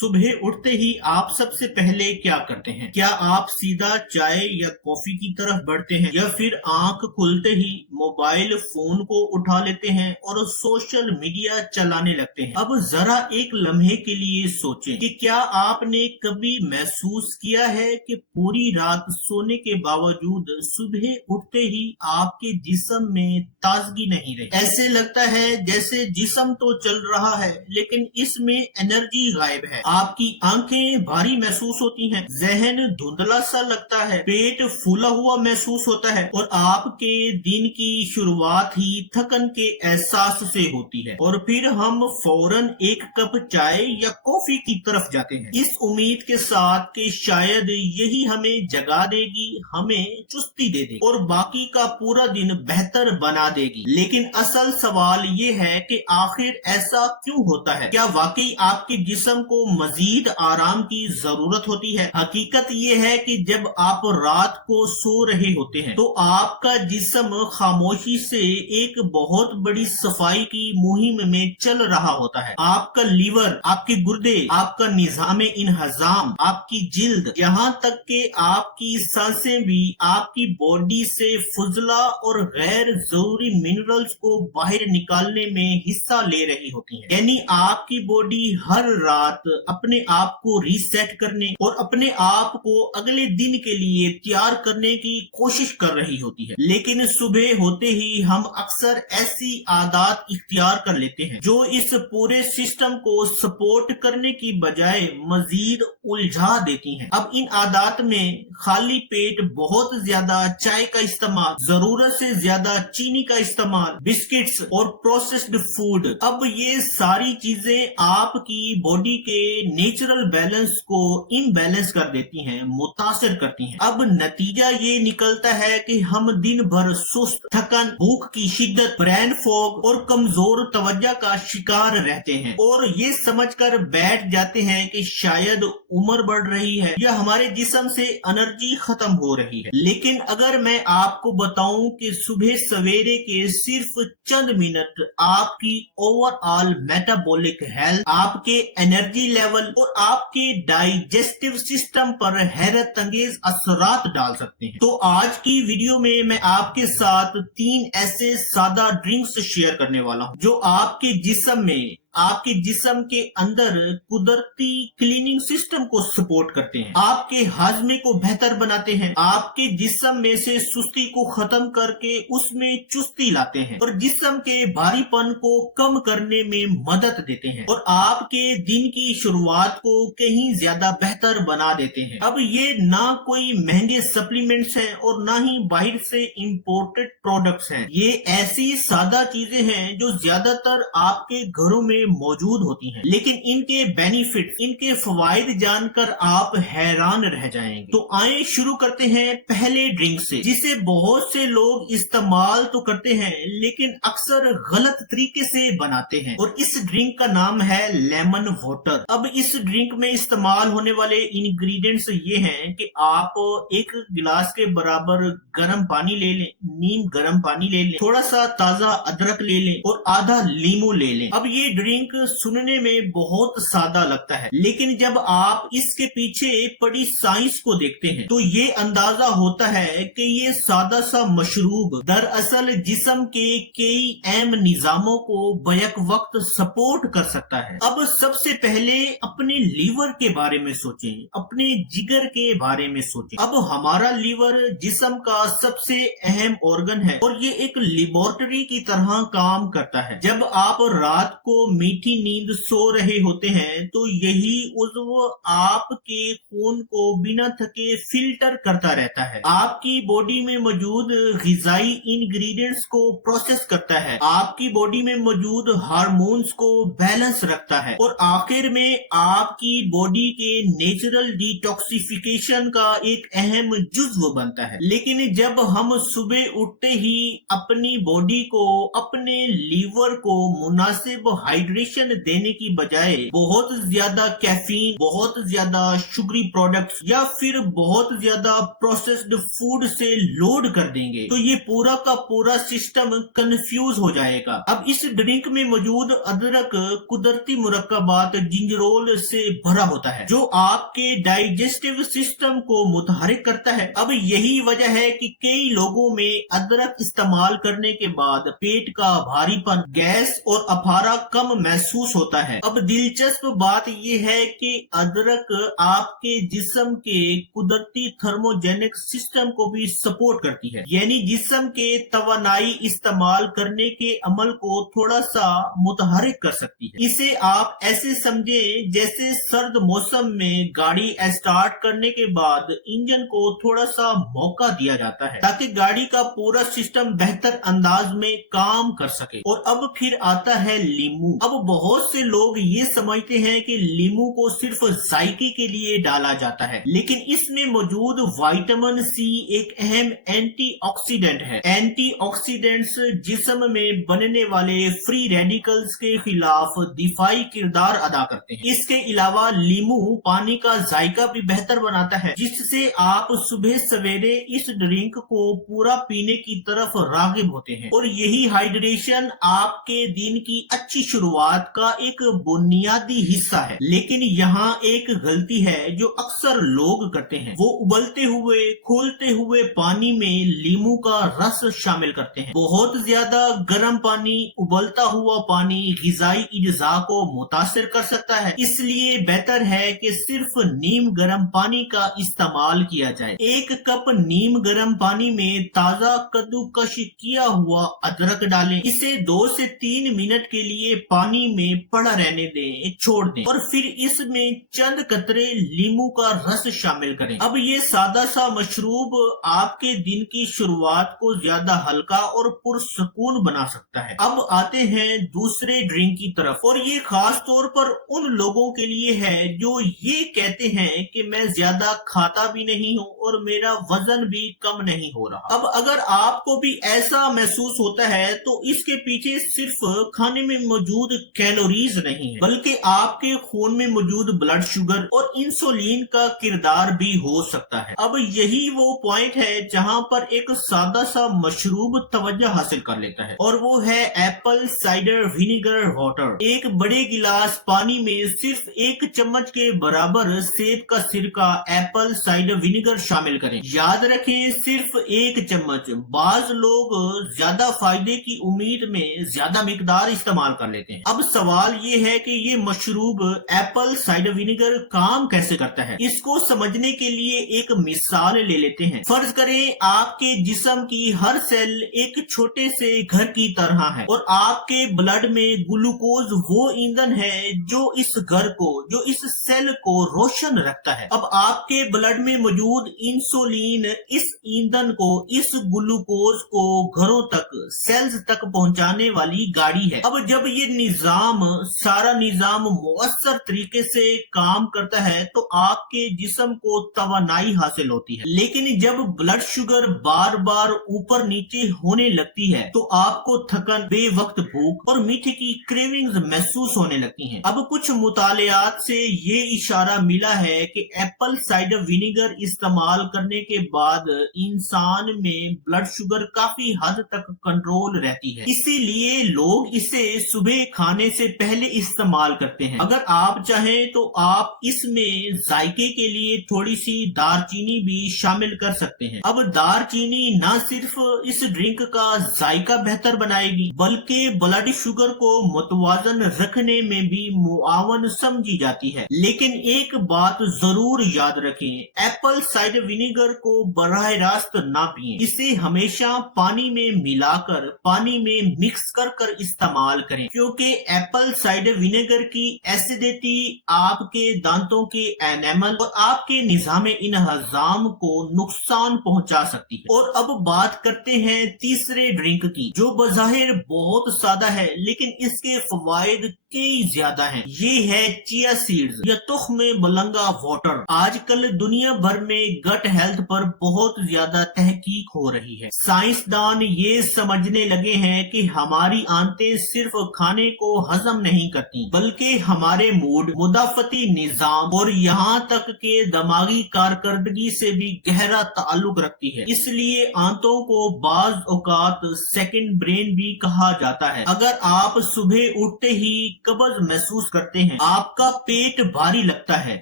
सुबह उठते ही आप सबसे पहले क्या करते हैं? क्या आप सीधा चाय या कॉफी की तरफ बढ़ते हैं या फिर आंख खुलते ही मोबाइल फोन को उठा लेते हैं और सोशल मीडिया चलाने लगते हैं? अब जरा एक लम्हे के लिए सोचें कि क्या आपने कभी महसूस किया है कि पूरी रात सोने के बावजूद सुबह उठते ही आपके जिस्म में ताजगी नहीं रही। ऐसे लगता है जैसे जिस्म तो चल रहा है लेकिन इसमें एनर्जी गायब है। आपकी आंखें भारी महसूस होती हैं, जहन धुंधला सा लगता है, पेट फूला हुआ महसूस होता है और आपके दिन की शुरुआत ही थकन के एहसास से होती है और फिर हम फौरन एक कप चाय या कॉफी की तरफ जाते हैं, इस उम्मीद के साथ कि शायद यही हमें जगा देगी, हमें चुस्ती दे देगी और बाकी का पूरा दिन बेहतर बना देगी। लेकिन असल सवाल ये है कि आखिर ऐसा क्यों होता है? क्या वाकई आपके जिस्म को मजीद आराम की जरूरत होती है? हकीकत ये है कि जब आप रात को सो रहे होते हैं तो आपका जिस्म खामोशी से एक बहुत बड़ी सफाई की मुहिम में चल रहा होता है। आपका लीवर, आपके गुर्दे, आपका निजाम इन्हजाम, आपकी जिल्द, यहाँ तक कि आपकी सांसें भी आपकी बॉडी से फुजला और गैर जरूरी मिनरल्स को बाहर निकालने में हिस्सा ले रही होती है। यानी आपकी बॉडी हर रात अपने आप को रीसेट करने और अपने आप को अगले दिन के लिए तैयार करने की कोशिश कर रही होती है। लेकिन सुबह होते ही हम अक्सर ऐसी आदत इख्तियार कर लेते हैं जो इस पूरे सिस्टम को सपोर्ट करने की बजाय मजीद उलझा देती हैं। अब इन आदत में खाली पेट बहुत ज्यादा चाय का इस्तेमाल, जरूरत से ज्यादा चीनी का इस्तेमाल, बिस्किट्स और प्रोसेस्ड फूड, अब ये सारी चीजें आपकी बॉडी के नेचुरल बैलेंस को इम्बैलेंस कर देती हैं, मुतासिर करती हैं। अब नतीजा ये निकलता है कि हम दिन भर सुस्त, थकन, भूख की शिद्दत, ब्रेन फॉग और कमजोर तवज्जो का शिकार रहते हैं और ये समझकर बैठ जाते हैं कि शायद उम्र बढ़ रही है या हमारे जिस्म से एनर्जी खत्म हो रही है। लेकिन अगर मैं आपको बताऊं कि सुबह सवेरे के सिर्फ चंद मिनट आपकी ओवरऑल मेटाबॉलिक हेल्थ, आपके एनर्जी लेवल और आपके डाइजेस्टिव सिस्टम पर हैरत अंगेज असरात डाल सकते हैं, तो आज की वीडियो में मैं आपके साथ 3 ऐसे सादा ड्रिंक्स शेयर करने वाला हूं जो आपके जिस्म में, आपके जिस्म के अंदर कुदरती क्लीनिंग सिस्टम को सपोर्ट करते हैं, आपके हाजमे को बेहतर बनाते हैं, आपके जिस्म में से सुस्ती को खत्म करके उसमें चुस्ती लाते हैं और जिस्म के भारीपन को कम करने में मदद देते हैं और आपके दिन की शुरुआत को कहीं ज्यादा बेहतर बना देते हैं। अब ये ना कोई महंगे सप्लीमेंट्स हैं और ना ही बाहर से इंपोर्टेड प्रोडक्ट्स हैं, ये ऐसी सादा चीजें हैं जो ज्यादातर आपके घरों में मौजूद होती हैं, लेकिन इनके बेनिफिट, इनके फवाइद जानकर आप हैरान रह जाएंगे। तो आइए शुरू करते हैं पहले ड्रिंक से, जिसे बहुत से लोग इस्तेमाल तो करते हैं लेकिन अक्सर गलत तरीके से बनाते हैं और इस ड्रिंक का नाम है लेमन वाटर। अब इस ड्रिंक में इस्तेमाल होने वाले इंग्रेडिएंट्स ये हैं कि आप एक गिलास के बराबर गर्म पानी ले लें, नीम गर्म पानी ले लें, थोड़ा सा ताजा अदरक ले लें और आधा लीमू ले लें। अब ये ड्रिंक सुनने में बहुत सादा लगता है लेकिन जब आप इसके पीछे पड़ी साइंस को देखते हैं तो ये अंदाजा होता है कि ये सादा सा मशरूब दरअसल जिस्म के कई अहम निजामों को बैक वक्त सपोर्ट कर सकता है। अब सबसे पहले अपने लीवर के बारे में सोचें, अपने जिगर के बारे में सोचें। अब हमारा लीवर जिस्म का सबसे अहम ऑर्गन है और ये एक लेबोरेटरी की तरह काम करता है। जब आप रात को मीठी नींद सो रहे होते हैं तो यही उज़्व आपके खून को बिना थके फिल्टर करता रहता है, आपकी बॉडी में मौजूद ग़िज़ाई इंग्रेडिएंट्स को प्रोसेस करता है, आपकी बॉडी में मौजूद हार्मोन्स को बैलेंस रखता है और आखिर में आपकी बॉडी के नेचुरल डिटॉक्सिफिकेशन का एक अहम जुज़्व बनता है। लेकिन जब हम सुबह उठते ही अपनी बॉडी को, अपने लीवर को मुनासिब हाइड्रेशन देने की बजाय बहुत ज्यादा कैफीन, बहुत ज्यादा शुगरी प्रोडक्ट्स या फिर बहुत ज्यादा प्रोसेस्ड फूड से लोड कर देंगे तो ये पूरा का पूरा सिस्टम कंफ्यूज हो जाएगा। अब इस ड्रिंक में मौजूद अदरक कुदरती मुरक्कबात जिंजरोल से भरा होता है जो आपके डाइजेस्टिव सिस्टम को मुतहरिक करता है। अब यही वजह है कि कई लोगों में अदरक इस्तेमाल करने के बाद पेट का भारीपन, गैस और अफारा कम महसूस होता है। अब दिलचस्प बात यह है कि अदरक आपके जिस्म के कुदरती थर्मोजेनिक सिस्टम को भी सपोर्ट करती है, यानी जिस्म के तवानाई इस्तेमाल करने के अमल को थोड़ा सा मुतहरिक कर सकती है। इसे आप ऐसे समझें जैसे सर्द मौसम में गाड़ी स्टार्ट करने के बाद इंजन को थोड़ा सा मौका दिया जाता है ताकि गाड़ी का पूरा सिस्टम बेहतर अंदाज में काम कर सके। और अब फिर आता है लीमू। अब बहुत से लोग ये समझते हैं कि लीमू को सिर्फ जायके के लिए डाला जाता है, लेकिन इसमें मौजूद विटामिन सी एक अहम एंटीऑक्सीडेंट है। एंटीऑक्सीडेंट्स जिस्म में बनने वाले फ्री रेडिकल्स के खिलाफ दिफाई किरदार अदा करते हैं। इसके अलावा लीमू पानी का जायका भी बेहतर बनाता है, जिससे आप सुबह सवेरे इस ड्रिंक को पूरा पीने की तरफ रागिब होते हैं। और यही हाइड्रेशन आपके दिन की अच्छी शुरुआत का एक बुनियादी हिस्सा है। लेकिन यहाँ एक गलती है जो अक्सर लोग करते हैं, वो उबलते हुए खोलते हुए पानी में लीमू का रस शामिल करते हैं। बहुत ज्यादा गर्म पानी, उबलता हुआ पानी ग़िज़ाई इज्ज़ा को मुतासिर कर सकता है, इसलिए बेहतर है कि सिर्फ नीम गर्म पानी का इस्तेमाल किया जाए। एक कप नीम गर्म पानी में ताजा कद्दूकश किया हुआ अदरक डालें, इसे 2 से 3 मिनट के लिए पानी में पड़ा रहने दें, छोड़ दें और फिर इसमें चंद कतरे लीमू का रस शामिल करें। अब ये सादा सा मशरूब आपके दिन की शुरुआत को ज्यादा हल्का और पुरसकून बना सकता है। अब आते हैं दूसरे ड्रिंक की तरफ, और ये खास तौर पर उन लोगों के लिए है जो ये कहते हैं कि मैं ज्यादा खाता भी नहीं हूँ और मेरा वजन भी कम नहीं हो रहा। अब अगर आपको भी ऐसा महसूस होता है तो इसके पीछे सिर्फ खाने में मौजूद कैलोरीज नहीं है, बल्कि आपके खून में मौजूद ब्लड शुगर और इंसुलिन का किरदार भी हो सकता है। अब यही वो पॉइंट है जहाँ पर एक सादा सा मशरूब तवज्जो हासिल कर लेता है, और वो है एप्पल साइडर विनेगर वाटर। एक बड़े गिलास पानी में सिर्फ 1 चम्मच के बराबर सेब का सिरका एप्पल साइडर विनेगर शामिल करें। याद रखें सिर्फ 1 चम्मच। बाज लोग ज्यादा फायदे की उम्मीद में ज्यादा मिकदार इस्तेमाल कर लेते हैं। अब सवाल ये है कि ये मशरूब एप्पल साइडर विनेगर काम कैसे करता है। इसको समझने के लिए एक मिसाल ले लेते हैं। फर्ज करें आपके जिस्म की हर सेल एक छोटे से घर की तरह है और आपके ब्लड में ग्लूकोज वो ईंधन है जो इस घर को, जो इस सेल को रोशन रखता है। अब आपके ब्लड में मौजूद इंसुलिन इस ईंधन को, इस ग्लूकोज को घरों तक, सेल्स तक पहुंचाने वाली गाड़ी है। अब जब ये सारा निजाम मुअस्सर तरीके से काम करता है तो आपके जिस्म को तवानाई हासिल होती है। लेकिन जब ब्लड शुगर बार बार ऊपर नीचे होने लगती है तो आपको थकन, बेवक्त भूख और मीठे की क्रेविंग्स महसूस होने लगती हैं। अब कुछ मुतालियात से ये इशारा मिला है कि एप्पल साइडर विनेगर इस्तेमाल करने के बाद इंसान में ब्लड शुगर काफी हद तक कंट्रोल रहती है, इसीलिए लोग इसे सुबह खाने से पहले इस्तेमाल करते हैं। अगर आप चाहें तो आप इसमें जायके के लिए थोड़ी सी दारचीनी भी शामिल कर सकते हैं। अब दारचीनी न सिर्फ इस ड्रिंक का जायका बेहतर बनाएगी बल्कि ब्लड शुगर को मुतवाजन रखने में भी मुआवन समझी जाती है। लेकिन एक बात जरूर याद रखें, एप्पल साइडर विनेगर को बराह रास्त ना पिएं। इसे हमेशा पानी में मिलाकर, पानी में मिक्स कर कर इस्तेमाल करें, क्योंकि एप्पल साइडर विनेगर की एसिडिटी आपके दांतों के एनेमल और आपके निजाम इन्हजाम को नुकसान पहुंचा सकती है। और अब बात करते हैं तीसरे ड्रिंक की, जो बज़ाहिर बहुत सादा है लेकिन इसके फवायद कई ज्यादा हैं। ये है चिया सीड्स या तुख्म मलंगा वाटर। आजकल दुनिया भर में गट हेल्थ पर बहुत ज्यादा तहकीक हो रही है। साइंसदान ये समझने लगे हैं कि हमारी आंतें सिर्फ खाने को हजम नहीं करती, बल्कि हमारे मूड, मुदाफती निजाम और यहाँ तक के दिमागी कारकर्दगी से भी गहरा ताल्लुक रखती है। इसलिए आंतों को बाज औकात सेकंड ब्रेन भी कहा जाता है। अगर आप सुबह उठते ही कब्ज महसूस करते हैं, आपका पेट भारी लगता है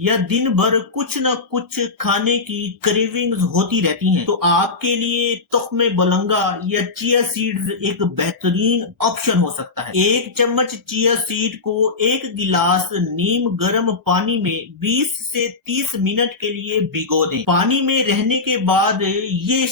या दिन भर कुछ न कुछ खाने की क्रेविंग्स होती रहती हैं, तो आपके लिए तुख्मे बलंगा या चिया सीड्स एक बेहतरीन ऑप्शन हो सकता है। एक चम्मच चिया सीड को एक गिलास नीम गर्म पानी में 20 से 30 मिनट के लिए भिगो दें। पानी में रहने के बाद ये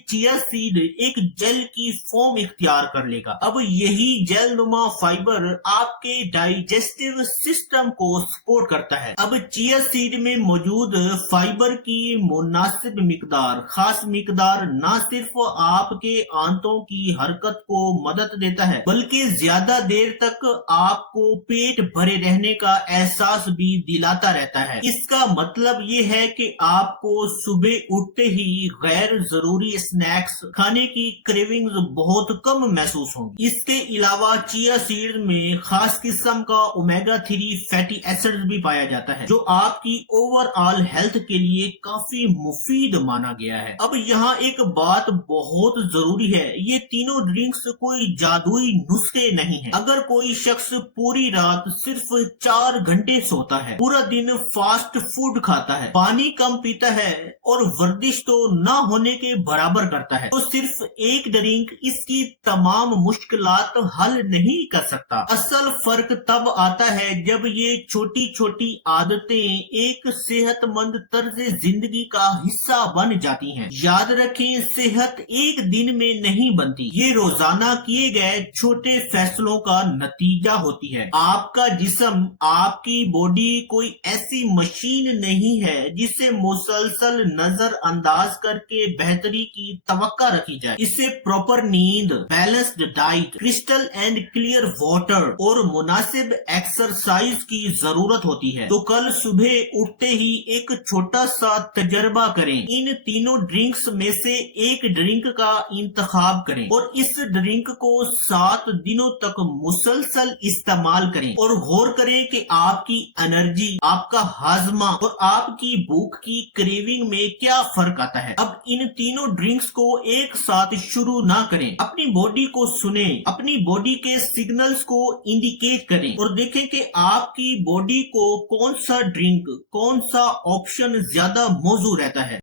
चिया सीड एक जेल की फॉर्म इख्तियार कर लेगा। अब यही जेल नुमा फाइबर आपके डाइजेस्टिव सिस्टम को सपोर्ट करता है। अब चिया सीड में मौजूद फाइबर की मुनासिब मिकदार, खास मिकदार न सिर्फ आपके आंतों की हरकत को मदद देता है, बल्कि ज्यादा देर तक आपको पेट भरे रहने का एहसास भी दिलाता रहता है। इसका मतलब ये है कि आपको सुबह उठते ही गैर जरूरी स्नैक्स खाने की क्रेविंग्स बहुत कम महसूस होंगी। इसके अलावा चिया सीड में खास किस्म का ओमेगा 3 फैटी एसिड भी पाया जाता है, जो आपकी ओवरऑल हेल्थ के लिए काफी मुफीद माना गया है। अब यहाँ एक बात बहुत जरूरी है, ये तीनों ड्रिंक्स कोई जादुई नुस्खे नहीं है। अगर कोई शख्स पूरी रात सिर्फ 4 घंटे सोता है, पूरा दिन फास्ट फूड खाता है, पानी कम पीता है और वर्जिश तो ना होने के बराबर करता है, तो सिर्फ एक ड्रिंक इसकी तमाम मुश्किलात हल नहीं कर सकता। असल फर्क तब आता है जब ये छोटी छोटी आदतें एक सेहतमंद तर्ज जिंदगी का हिस्सा बन जाती हैं। याद रखें, सेहत एक दिन में नहीं बनती, ये रोजाना किए गए छोटे फैसलों का नतीजा होती है। आपका जिस्म, आपकी बॉडी कोई ऐसी मशीन नहीं है जिसे मुसलसल नजरअंदाज करके बेहतरी की तवक्का रखी जाए। इसे प्रॉपर नींद, balanced diet, crystal and clear water और मुनासिब एक्सरसाइज की जरूरत होती है। तो कल सुबह उठते ही एक छोटा सा तजर्बा करें, इन तीनों ड्रिंक्स में से एक ड्रिंक का इंतखाब करें और इस ड्रिंक को 7 दिनों तक मुसलसल इस्तेमाल करें और गौर करें कि आपकी एनर्जी, आपका हाजमा और आपकी भूख की क्रेविंग में क्या फर्क आता है। अब इन तीनों ड्रिंक्स को एक साथ शुरू ना करें, अपनी बॉडी को सुने, अपनी बॉडी के सिग्नल्स को इंडिकेट करें और देखें कि आपकी बॉडी को कौन सा ड्रिंक, कौन सा ऑप्शन ज्यादा मौजू रहता है।